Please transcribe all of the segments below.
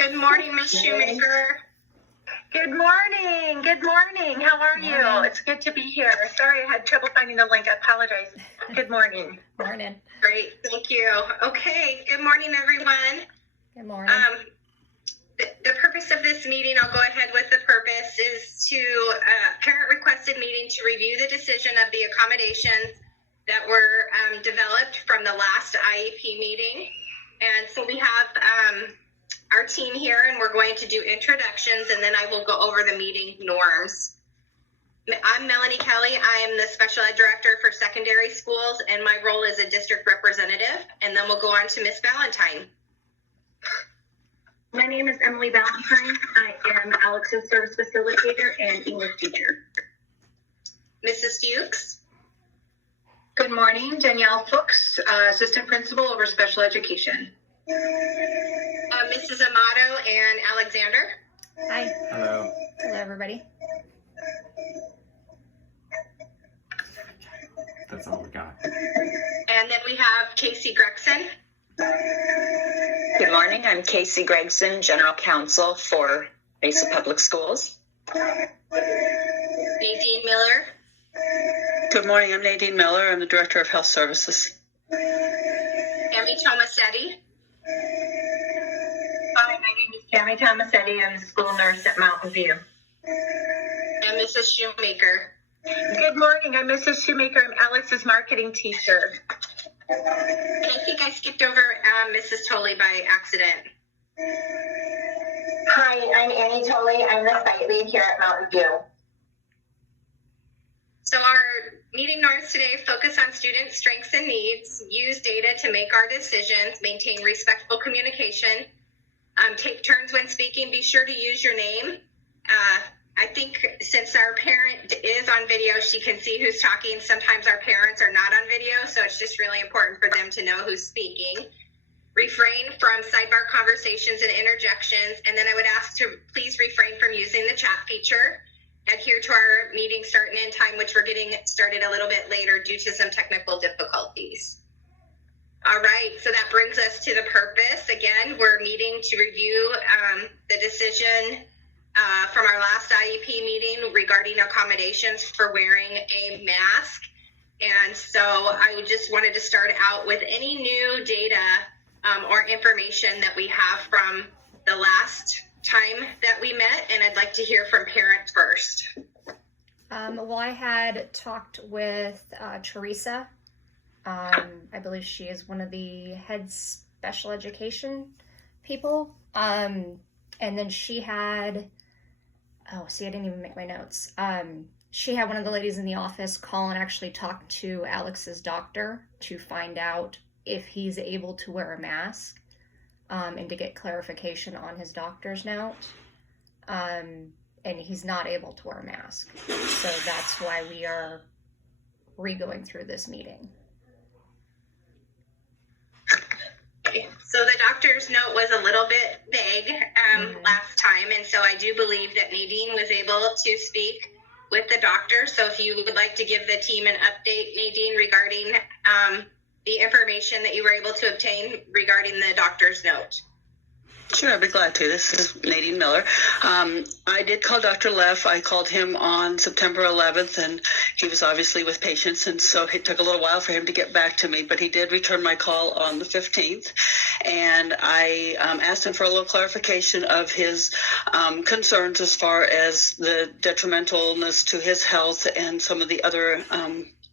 Good morning, Ms. Shoemaker. Good morning. Good morning. How are you? It's good to be here. Sorry, I had trouble finding the link. I apologize. Good morning. Morning. Great. Thank you. Okay. Good morning, everyone. Good morning. The purpose of this meeting, I'll go ahead with the purpose, is to parent-requested meeting to review the decision of the accommodations that were developed from the last IEP meeting. And so we have our team here, and we're going to do introductions, and then I will go over the meeting norms. I'm Melanie Kelly. I am the Special Ed Director for Secondary Schools, and my role is a district representative. And then we'll go on to Ms. Valentine. My name is Emily Valentine. I am Alex's service facilitator and English teacher. Mrs. Fuchs. Good morning, Danielle Fuchs, Assistant Principal over Special Education. Mrs. Amato and Alexander. Hi. Hello. Hello, everybody. That's all we got. And then we have Casey Gregson. Good morning. I'm Casey Gregson, General Counsel for Mesa Public Schools. Nadine Miller. Good morning. I'm Nadine Miller. I'm the Director of Health Services. Tammy Tomasetti. Hi, my name is Tammy Tomasetti. I'm the school nurse at Mountain View. And Mrs. Shoemaker. Good morning. I'm Mrs. Shoemaker. I'm Alex's marketing teacher. And I think I skipped over Mrs. Tolley by accident. Hi, I'm Annie Tolley. I'm the site lead here at Mountain View. So our meeting norms today focus on student strengths and needs, use data to make our decisions, maintain respectful communication, take turns when speaking, be sure to use your name. I think since our parent is on video, she can see who's talking. Sometimes our parents are not on video, so it's just really important for them to know who's speaking. Refrain from sidebar conversations and interjections, and then I would ask to please refrain from using the chat feature. Adhere to our meeting start and end time, which we're getting started a little bit later due to some technical difficulties. All right, so that brings us to the purpose. Again, we're meeting to review the decision from our last IEP meeting regarding accommodations for wearing a mask. And so I just wanted to start out with any new data or information that we have from the last time that we met, and I'd like to hear from parents first. Well, I had talked with Teresa. I believe she is one of the head special education people. And then she had, I didn't even make my notes. She had one of the ladies in the office call and actually talk to Alex's doctor to find out if he's able to wear a mask. And to get clarification on his doctor's note. And he's not able to wear a mask. So that's why we are re-going through this meeting. Okay. So the doctor's note was a little bit vague last time, and so I do believe that Nadine was able to speak with the doctor. So if you would like to give the team an update, Nadine, regarding the information that you were able to obtain regarding the doctor's note. Sure, I'd be glad to. This is Nadine Miller. I did call Dr. Leff. I called him on September 11th, and he was obviously with patients, and so it took a little while for him to get back to me, but he did return my call on the 15th, and I asked him for a little clarification of his concerns as far as the detrimentalness to his health and some of the other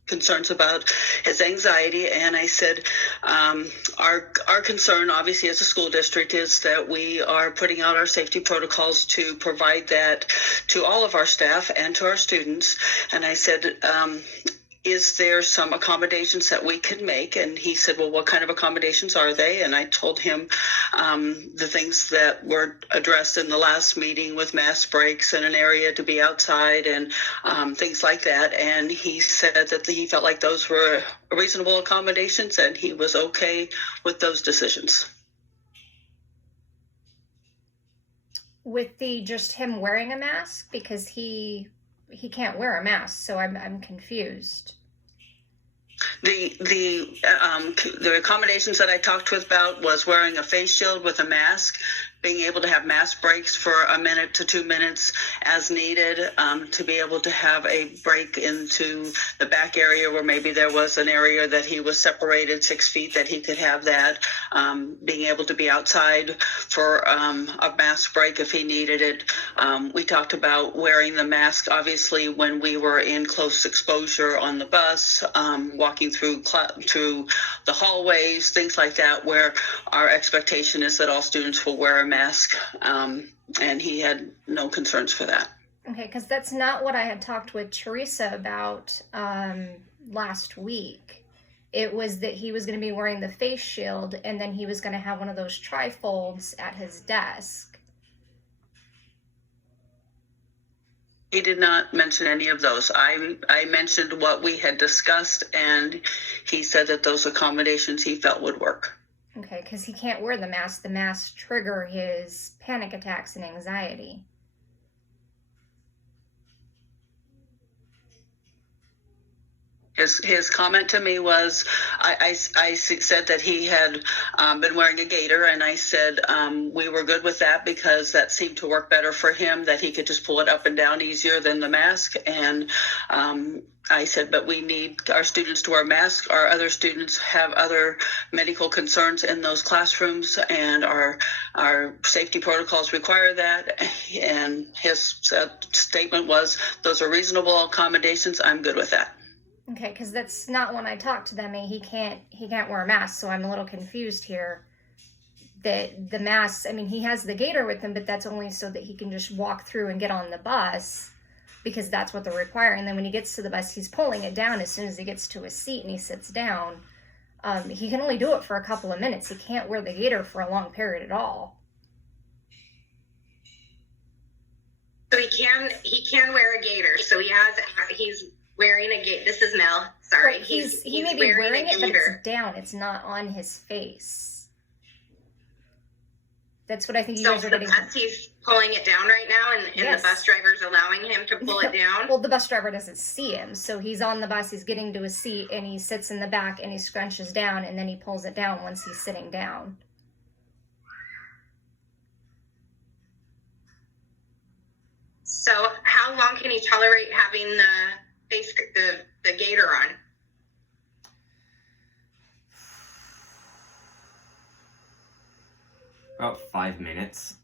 concerns about his anxiety. And I said, our concern, obviously, as a school district, is that we are putting out our safety protocols to provide that to all of our staff and to our students. And I said, is there some accommodations that we can make? And he said, well, what kind of accommodations are they? And I told him the things that were addressed in the last meeting with mask breaks and an area to be outside and things like that. And he said that he felt like those were reasonable accommodations and he was okay with those decisions. With just him wearing a mask, because he can't wear a mask, so I'm confused. The accommodations that I talked with about was wearing a face shield with a mask, being able to have mask breaks for a minute to 2 minutes as needed, to be able to have a break into the back area where maybe there was an area that he was separated 6 feet, that he could have that, being able to be outside for a mask break if he needed it. We talked about wearing the mask, obviously, when we were in close exposure on the bus, walking through the hallways, things like that, where our expectation is that all students will wear a mask, and he had no concerns for that. Okay, because that's not what I had talked with Teresa about last week. It was that he was going to be wearing the face shield, and then he was going to have one of those trifolds at his desk. He did not mention any of those. I mentioned what we had discussed, and he said that those accommodations he felt would work. Okay, because he can't wear the mask. The masks trigger his panic attacks and anxiety. His comment to me was, I said that he had been wearing a gaiter, and I said we were good with that because that seemed to work better for him, that he could just pull it up and down easier than the mask. And I said, but we need our students to wear masks. Our other students have other medical concerns in those classrooms, and our safety protocols require that. And his statement was, those are reasonable accommodations. I'm good with that. Okay, because that's not when I talked to them. He can't wear a mask, so I'm a little confused here. That the masks, I mean, he has the gaiter with him, but that's only so that he can just walk through and get on the bus, because that's what they're requiring. And then when he gets to the bus, he's pulling it down as soon as he gets to his seat and he sits down. He can only do it for a couple of minutes. He can't wear the gaiter for a long period at all. So he can wear a gaiter. So he's wearing a gaiter. This is Mel. Sorry. Right, he may be wearing it, but it's down. It's not on his face. That's what I think you guys are getting. So he's pulling it down right now, and yes. The bus driver's allowing him to pull it down? Well, the bus driver doesn't see him. So he's on the bus, he's getting to his seat, and he sits in the back, and he scrunches down, and then he pulls it down once he's sitting down. So how long can he tolerate having the gaiter on? About 5 minutes.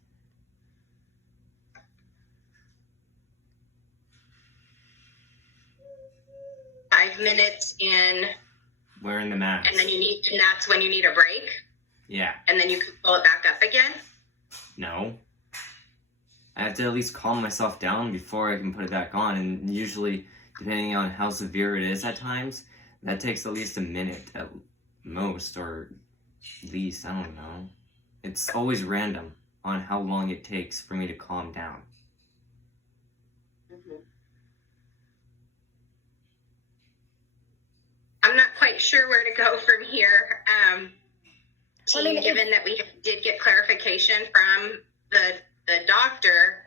In wearing the mask. And that's when you need a break? Yeah. And then you can pull it back up again? No. I have to at least calm myself down before I can put it back on, and usually, depending on how severe it is at times, that takes at least a minute at most, or least, I don't know. It's always random on how long it takes for me to calm down. Mm-hmm. I'm not quite sure where to go from here. Given that we did get clarification from the doctor,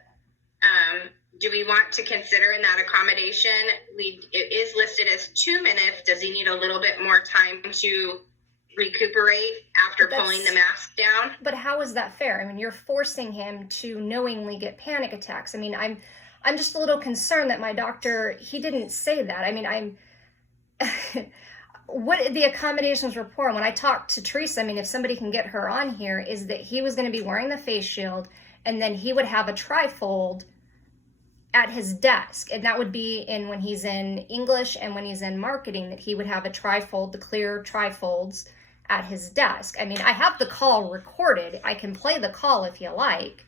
do we want to consider in that accommodation, it is listed as 2 minutes. Does he need a little bit more time to recuperate after pulling the mask down? But how is that fair? I mean, you're forcing him to knowingly get panic attacks. I mean, I'm just a little concerned that my doctor, he didn't say that. I mean, what the accommodations report, when I talked to Teresa, I mean, if somebody can get her on here, is that he was going to be wearing the face shield, and then he would have a trifold at his desk, and that would be when he's in English and when he's in marketing, that he would have a trifold, the clear trifolds at his desk. I mean, I have the call recorded. I can play the call if you like.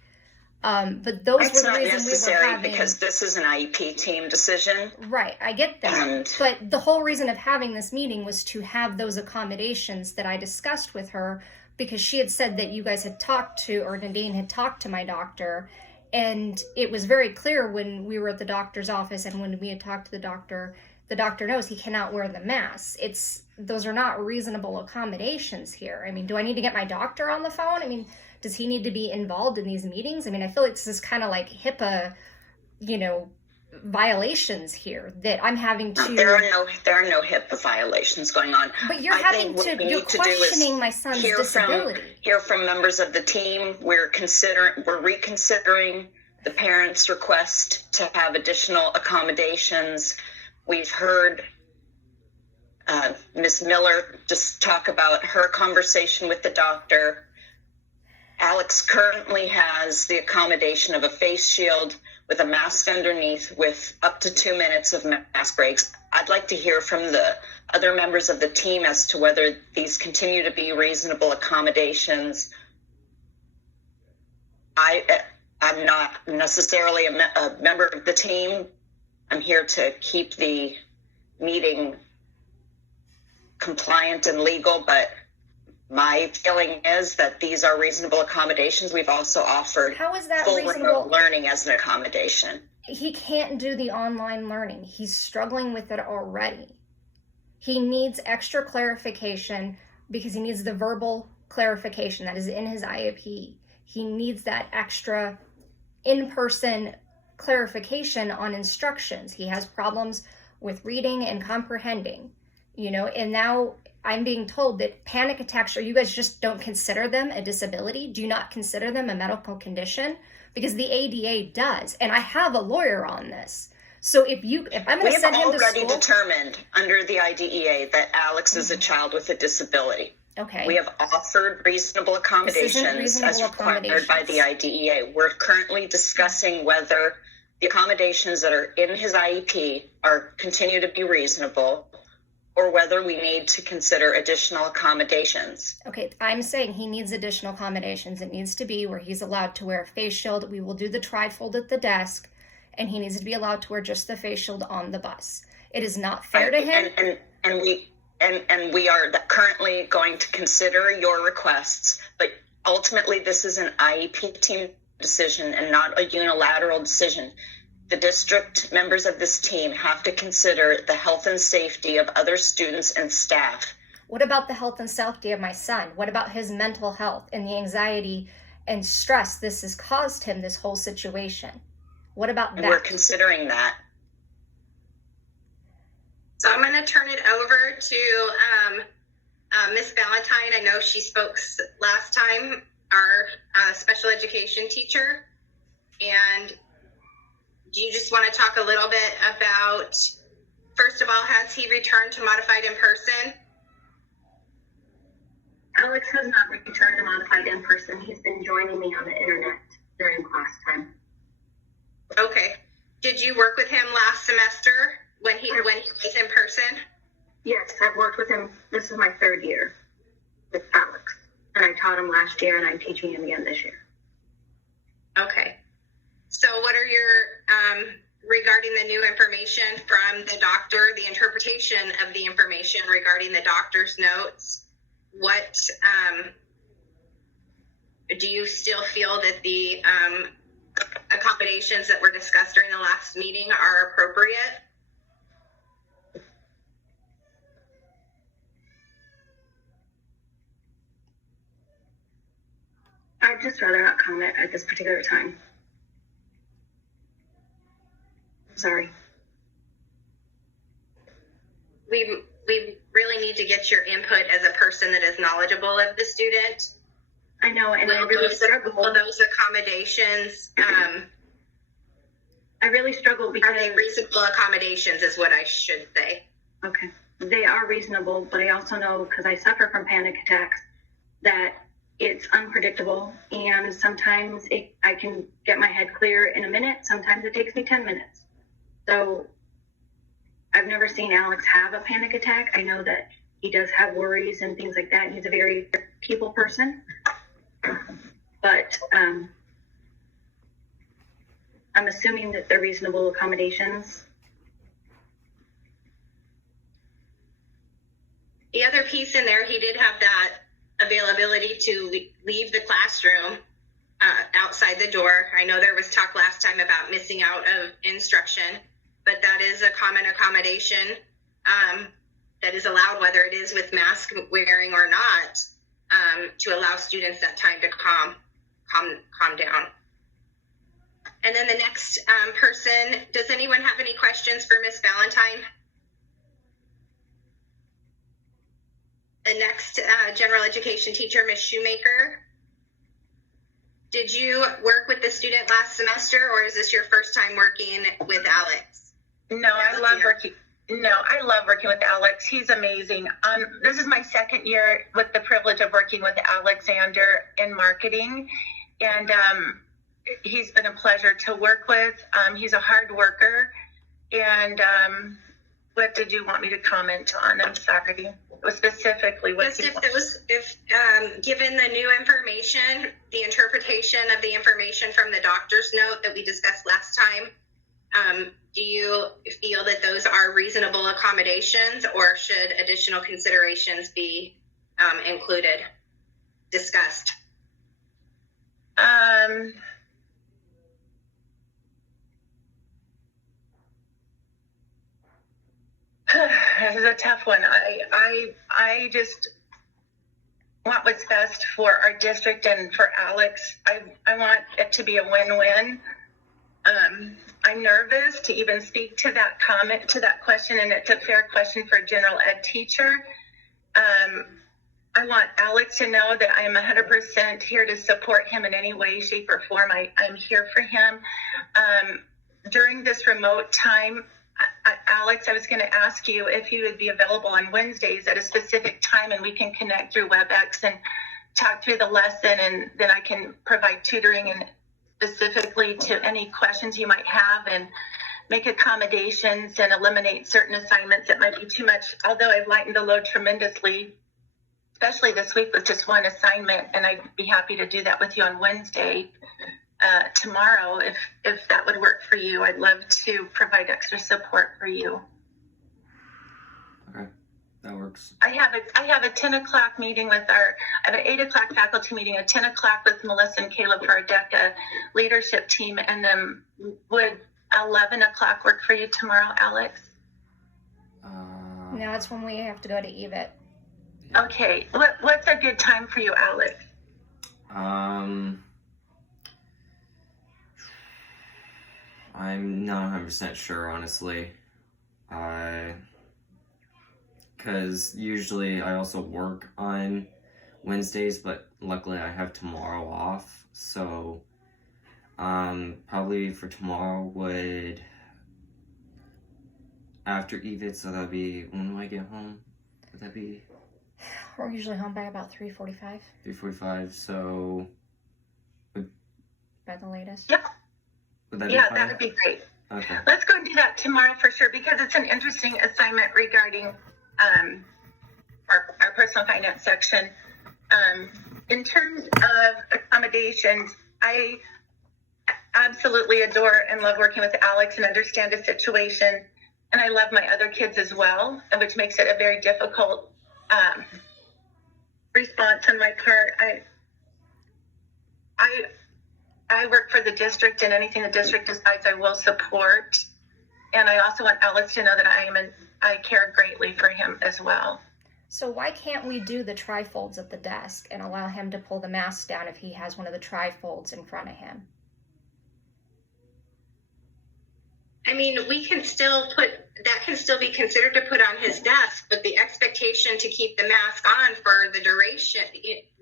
But those It's were the reasons we were having, because this is an IEP team decision. Right, I get that. But the whole reason of having this meeting was to have those accommodations that I discussed with her, because she had said that you guys had talked to, or Nadine had talked to my doctor, and it was very clear when we were at the doctor's office and when we had talked to the doctor knows he cannot wear the mask. Those are not reasonable accommodations here. I mean, do I need to get my doctor on the phone? I mean, does he need to be involved in these meetings? I mean, I feel like this is kind of like HIPAA, violations here that I'm having to. There are no HIPAA violations going on. But you're you're questioning my son's disability. Hear from members of the team. We're reconsidering the parents' request to have additional accommodations. We've heard Ms. Miller just talk about her conversation with the doctor. Alex currently has the accommodation of a face shield with a mask underneath with up to 2 minutes of mask breaks. I'd like to hear from the other members of the team as to whether these continue to be reasonable accommodations. I'm not necessarily a member of the team. I'm here to keep the meeting compliant and legal, but my feeling is that these are reasonable accommodations. We've also offered How is that full reasonable? remote learning as an accommodation. He can't do the online learning. He's struggling with it already. He needs extra clarification because he needs the verbal clarification that is in his IEP. He needs that extra in-person clarification on instructions. He has problems with reading and comprehending, and now I'm being told that panic attacks, or you guys just don't consider them a disability, do not consider them a medical condition, because the ADA does. And I have a lawyer on this. So if I'm going to send him to school. We have already determined under the IDEA that Alex is a child with a disability. Okay. We have offered reasonable accommodations as required by the IDEA. We're currently discussing whether the accommodations that are in his IEP continue to be reasonable, or whether we need to consider additional accommodations. Okay, I'm saying he needs additional accommodations. It needs to be where he's allowed to wear a face shield. We will do the trifold at the desk, and he needs to be allowed to wear just the face shield on the bus. It is not fair to him. And we are currently going to consider your requests, but ultimately this is an IEP team decision and not a unilateral decision. The district members of this team have to consider the health and safety of other students and staff. What about the health and safety of my son? What about his mental health and the anxiety and stress this has caused him, this whole situation? What about that? We're considering that. So I'm going to turn it over to Miss Valentine. I know she spoke last time, our special education teacher. And do you just want to talk a little bit about, first of all, has he returned to modified in person? Alex has not returned to modified in person. He's been joining me on the internet during class time. Okay. Did you work with him last semester when he was in person? Yes, I've worked with him. This is my 3rd year with Alex. And I taught him last year, and I'm teaching him again this year. Okay. So what are your, regarding the new information from the doctor, the interpretation of the information regarding the doctor's notes, what, do you still feel that the accommodations that were discussed during the last meeting are appropriate? I'd just rather not comment at this particular time. Sorry. We really need to get your input as a person that is knowledgeable of the student. I know, and I really struggle. Will those accommodations, I really struggle because... Are they reasonable accommodations is what I should say. Okay. They are reasonable, but I also know, because I suffer from panic attacks, that it's unpredictable, and sometimes I can get my head clear in a minute. Sometimes it takes me 10 minutes. So I've never seen Alex have a panic attack. I know that he does have worries and things like that. He's a very people person. But I'm assuming that they're reasonable accommodations. The other piece in there, he did have that availability to leave the classroom outside the door. I know there was talk last time about missing out of instruction, but that is a common accommodation that is allowed, whether it is with mask wearing or not, to allow students that time to calm down. And then the next person, does anyone have any questions for Miss Valentine? The next general education teacher, Miss Shoemaker. Did you work with the student last semester, or is this your first time working with Alex? No, I love working. No, I love working with Alex. He's amazing. This is my second year with the privilege of working with Alexander in marketing, and he's been a pleasure to work with. He's a hard worker, and what did you want me to comment on? I'm sorry. Specifically, what? Just if given the new information, the interpretation of the information from the doctor's note that we discussed last time, do you feel that those are reasonable accommodations, or should additional considerations be included, discussed? This is a tough one. I just want what's best for our district and for Alex. I want it to be a win-win. I'm nervous to even speak to that comment, to that question, and it's a fair question for a general ed teacher. I want Alex to know that I am 100% here to support him in any way, shape, or form. I'm here for him. During this remote time, Alex, I was going to ask you if you would be available on Wednesdays at a specific time, and we can connect through WebEx and talk through the lesson, and then I can provide tutoring and specifically to any questions you might have, and make accommodations and eliminate certain assignments that might be too much. Although I've lightened the load tremendously, especially this week with just one assignment, and I'd be happy to do that with you on Wednesday. Tomorrow, if that would work for you, I'd love to provide extra support for you. Okay, that works. I have a 10 o'clock meeting with I have an 8 o'clock faculty meeting, a 10 o'clock with Melissa and Caleb for our DECA leadership team, and then would 11 o'clock work for you tomorrow, Alex? No, that's when we have to go to EVIT. Okay, what's a good time for you, Alex? I'm not 100% sure, honestly. Because usually I also work on Wednesdays, but luckily I have tomorrow off. So, probably for tomorrow would after EVIT, so that'd be, when do I get home? Would that be? We're usually home by about 3:45. 3:45, so. By the latest. Yep. Would that Yeah, be fine? that would be great. Okay. Let's go and do that tomorrow for sure, because it's an interesting assignment regarding our personal finance section. In terms of accommodations, I absolutely adore and love working with Alex and understand the situation. And I love my other kids as well, which makes it a very difficult response on my part. I work for the district, and anything the district decides, I will support. And I also want Alex to know that I care greatly for him as well. So why can't we do the trifolds at the desk and allow him to pull the mask down if he has one of the trifolds in front of him? I mean, we can still that can still be considered to put on his desk, but the expectation to keep the mask on for the duration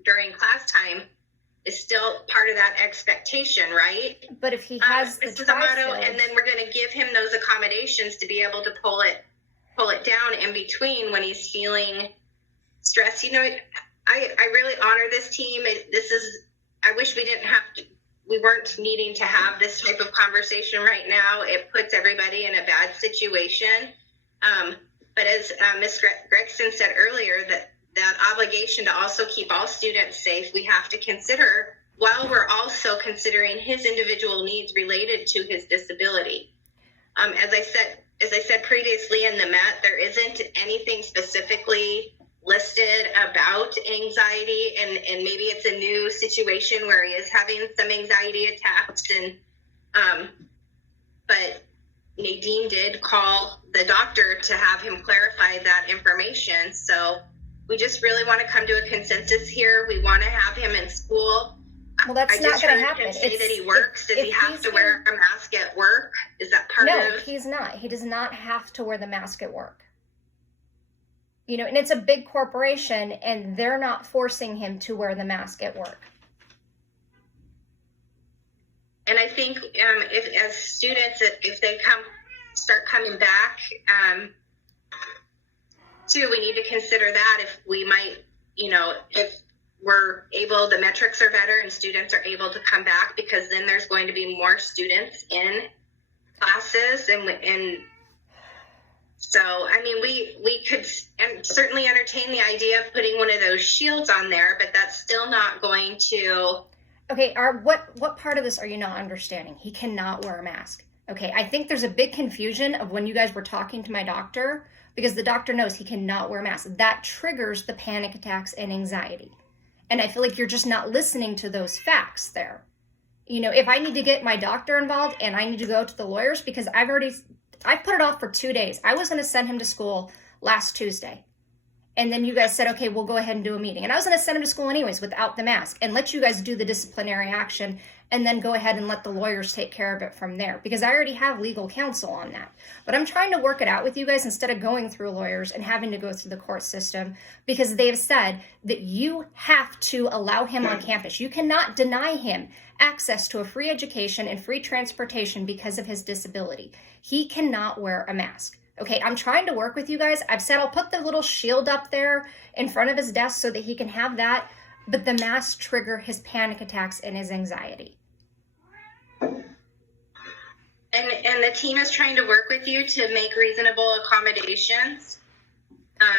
during class time is still part of that expectation, right? But if he has the Mrs. Amato, trifolds, and then we're going to give him those accommodations to be able to pull it down in between when he's feeling stressed. You know, I really honor this team. I wish we weren't needing to have this type of conversation right now. It puts everybody in a bad situation. But as Ms. Gregson said earlier, that obligation to also keep all students safe, we have to consider, while we're also considering his individual needs related to his disability. As I said previously in the MET, there isn't anything specifically listed about anxiety, and maybe it's a new situation where he is having some anxiety attacks, but Nadine did call the doctor to have him clarify that information. So we just really want to come to a consensus here. We want to have him in school. Well, that's I not just going to heard happen. him say that he works. Does if he have he's to wear a mask at work? Is that part No, of? he's not. He does not have to wear the mask at work. You know, and it's a big corporation, and they're not forcing him to wear the mask at work. And I think if as students, if they start coming back, too, we need to consider that if we might, you know, if we're able, the metrics are better and students are able to come back, because then there's going to be more students in classes, and so, I mean, we could certainly entertain the idea of putting one of those shields on there, but that's still not going to. Okay, what part of this are you not understanding? He cannot wear a mask. Okay, I think there's a big confusion of when you guys were talking to my doctor, because the doctor knows he cannot wear a mask. That triggers the panic attacks and anxiety. And I feel like you're just not listening to those facts there. You know, if I need to get my doctor involved and I need to go to the lawyers, because I put it off for 2 days. I was going to send him to school last Tuesday. And then you guys said, okay, we'll go ahead and do a meeting. And I was going to send him to school anyways without the mask and let you guys do the disciplinary action and then go ahead and let the lawyers take care of it from there, because I already have legal counsel on that. But I'm trying to work it out with you guys instead of going through lawyers and having to go through the court system, because they've said that you have to allow him on campus. You cannot deny him access to a free education and free transportation because of his disability. He cannot wear a mask. Okay, I'm trying to work with you guys. I've said I'll put the little shield up there in front of his desk so that he can have that, but the masks trigger his panic attacks and his anxiety. And the team is trying to work with you to make reasonable accommodations.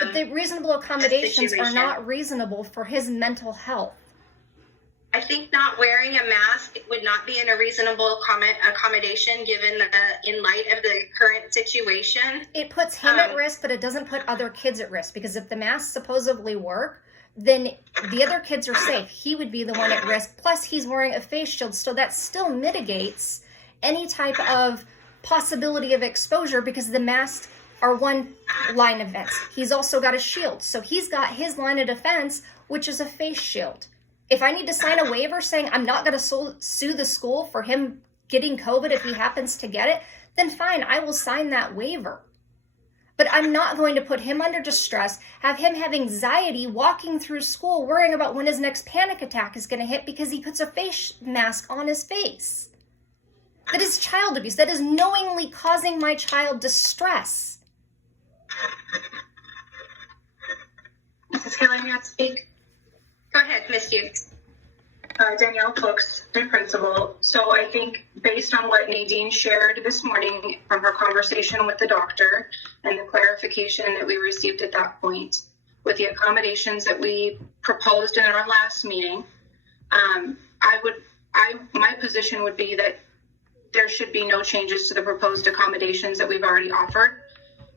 But the reasonable accommodations are not reasonable for his mental health. I think not wearing a mask would not be in a reasonable accommodation given in light of the current situation. It puts him at risk, but it doesn't put other kids at risk, because if the masks supposedly work, then the other kids are safe. He would be the one at risk. Plus, he's wearing a face shield, so that still mitigates any type of possibility of exposure, because the masks are one line of defense. He's also got a shield, so he's got his line of defense, which is a face shield. If I need to sign a waiver saying I'm not going to sue the school for him getting COVID if he happens to get it, then fine, I will sign that waiver. But I'm not going to put him under distress, have him have anxiety walking through school, worrying about when his next panic attack is going to hit because he puts a face mask on his face. That is child abuse. That is knowingly causing my child distress. Mrs. Kelly, may I speak? Go ahead, Ms. Hughes. Danielle Cooks, the principal. So I think based on what Nadine shared this morning from her conversation with the doctor and the clarification that we received at that point, with the accommodations that we proposed in our last meeting, my position would be that there should be no changes to the proposed accommodations that we've already offered.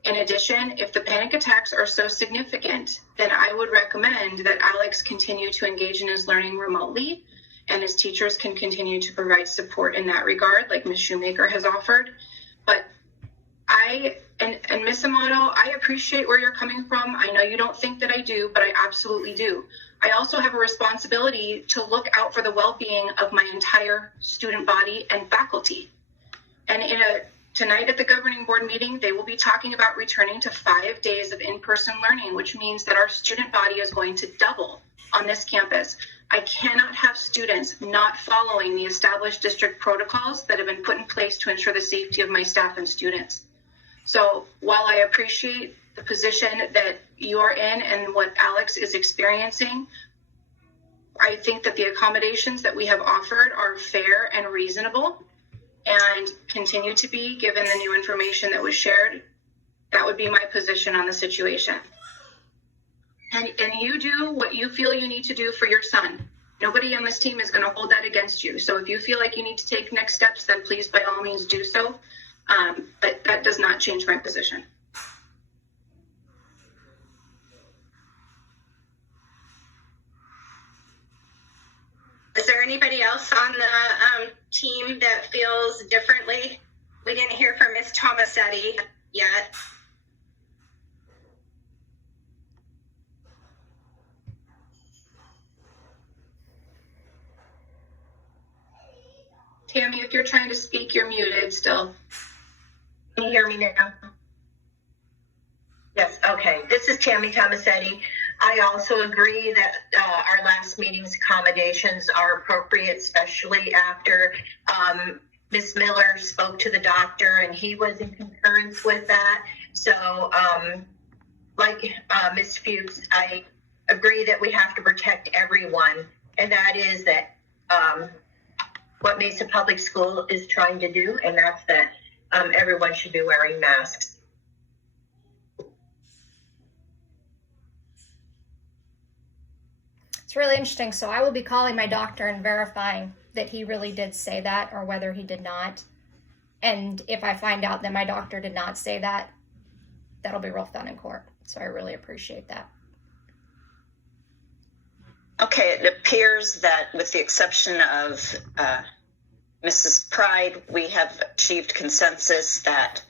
In addition, if the panic attacks are so significant, then I would recommend that Alex continue to engage in his learning remotely, and his teachers can continue to provide support in that regard, like Ms. Shoemaker has offered. But and Ms. Amato, I appreciate where you're coming from. I know you don't think that I do, but I absolutely do. I also have a responsibility to look out for the well-being of my entire student body and faculty. And tonight at the governing board meeting, they will be talking about returning to 5 days of in-person learning, which means that our student body is going to double on this campus. I cannot have students not following the established district protocols that have been put in place to ensure the safety of my staff and students. So while I appreciate the position that you are in and what Alex is experiencing, I think that the accommodations that we have offered are fair and reasonable and continue to be, given the new information that was shared. That would be my position on the situation. And you do what you feel you need to do for your son. Nobody on this team is going to hold that against you. So if you feel like you need to take next steps, then please, by all means, do so. But that does not change my position. Is there anybody else on the team that feels differently? We didn't hear from Ms. Tomasetti yet. Tammy, if you're trying to speak, you're muted still. Can you hear me now? Yes, okay. This is Tammy Tomasetti. I also agree that our last meeting's accommodations are appropriate, especially after Ms. Miller spoke to the doctor and he was in concurrence with that. So like Ms. Fuchs, I agree that we have to protect everyone. And that is that what Mesa Public School is trying to do, and that's that everyone should be wearing masks. It's really interesting. So I will be calling my doctor and verifying that he really did say that or whether he did not. And if I find out that my doctor did not say that, that'll be real fun in court. So I really appreciate that. Okay, it appears that with the exception of Mrs. Pride, we have achieved consensus that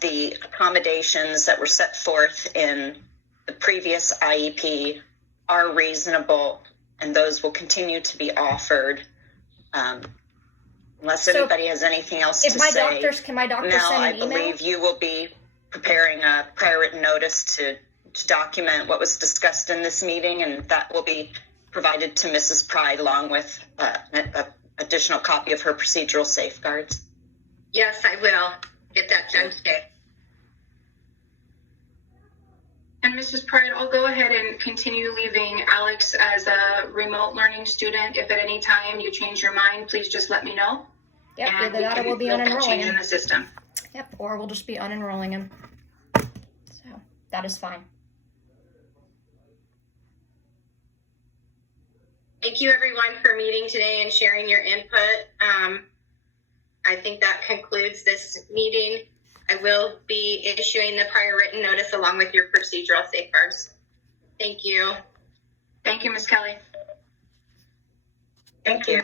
the accommodations that were set forth in the previous IEP are reasonable, and those will continue to be offered unless anybody has anything else to say. Can my doctor Mel, send I an email? believe you will be preparing a prior written notice to document what was discussed in this meeting, and that will be provided to Mrs. Pride along with an additional copy of her procedural safeguards. Yes, I will get that done today. And Mrs. Pride, I'll go ahead and continue leaving Alex as a remote learning student. If at any time you change your mind, please just let me know. Yep, And either that or we'll be unenrolling change in him. the system. Yep, or we'll just be unenrolling him. So that is fine. Thank you, everyone, for meeting today and sharing your input. I think that concludes this meeting. I will be issuing the prior written notice along with your procedural safeguards. Thank you. Thank you, Ms. Kelly. Thank you.